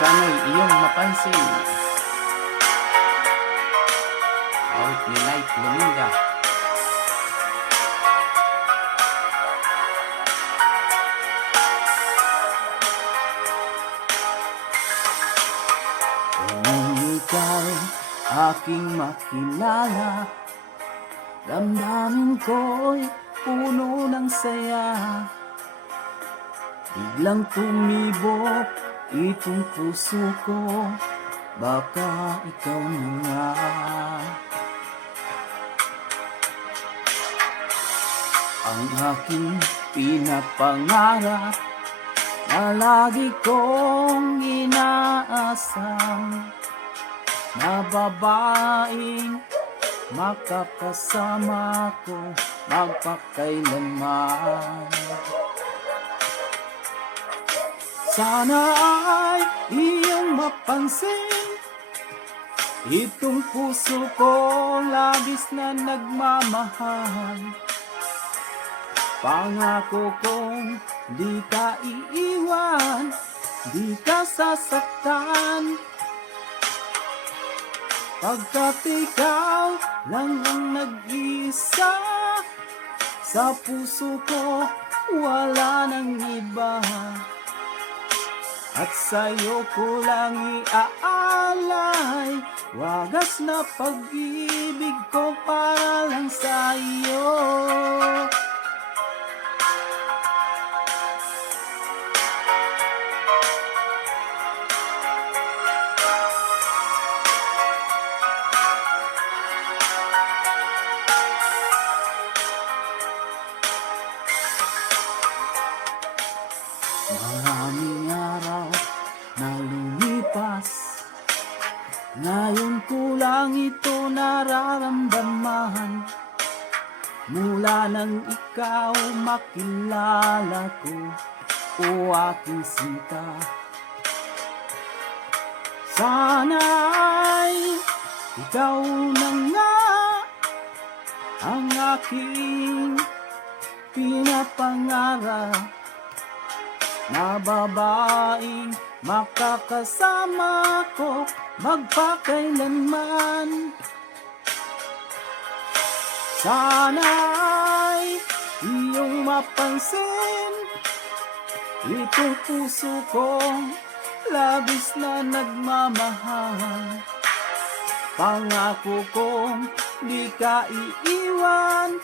Sana'y iyong mapansin. Out ni Light Luminda. Kung ikaw aking makilala, damdamin ko'y puno ng saya. Biglang tumibok itong puso ko, baka ikaw na nga. Ang aking pinapangarap na lagi kong inaasam, na babaeng makakasama ko magpakailanman. Sana ay iyong mapansin itong puso ko labis na nagmamahal. Pangako kong di ka iiwan, di ka sasaktan, pagkat ikaw lang ang nag-isa. Sa puso ko wala nang iba, at sa'yo ko lang iaalay wagas na pag-ibig ko para lang sa'yo. Maraming araw na lumipas, ngayon ko lang ito nararamdaman. Mula nang ikaw makilala ko, o aking sinta. Sana'y ikaw na nga ang aking pinapangarap, na babaeng makakasama ko magpakailanman. Sana'y iyong mapansin itong puso kong labis na nagmamahal. Pangako kong di ka iiwan,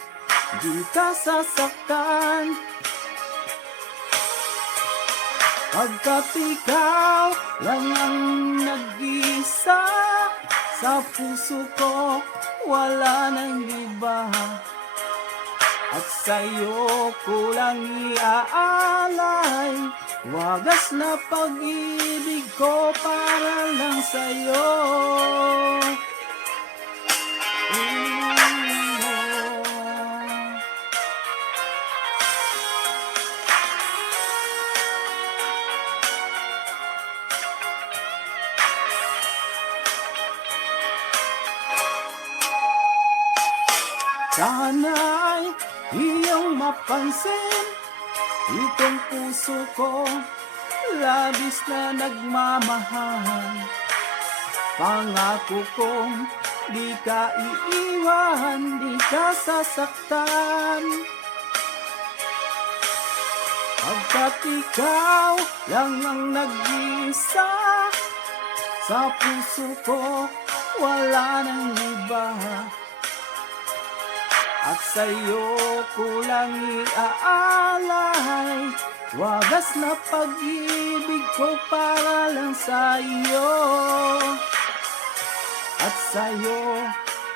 di ka sasaktan, pagkat ikaw lang ang nag-isa. Sa puso ko wala nang iba, at sa'yo ko lang iaalay wagas na pag-ibig ko para lang sa'yo. Sana'y iyong mapansin itong puso ko labis na nagmamahal. Pangako kong di ka iiwan, di ka sasaktan, pagkat ikaw lang ang nag-isa. Sa puso ko wala nang iba, at sa'yo ko lang iaalay wagas na pag-ibig ko para lang sa'yo. At sa'yo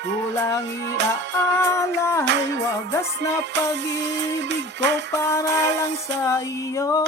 ko lang iaalay wagas na pag-ibig ko para lang sa'yo.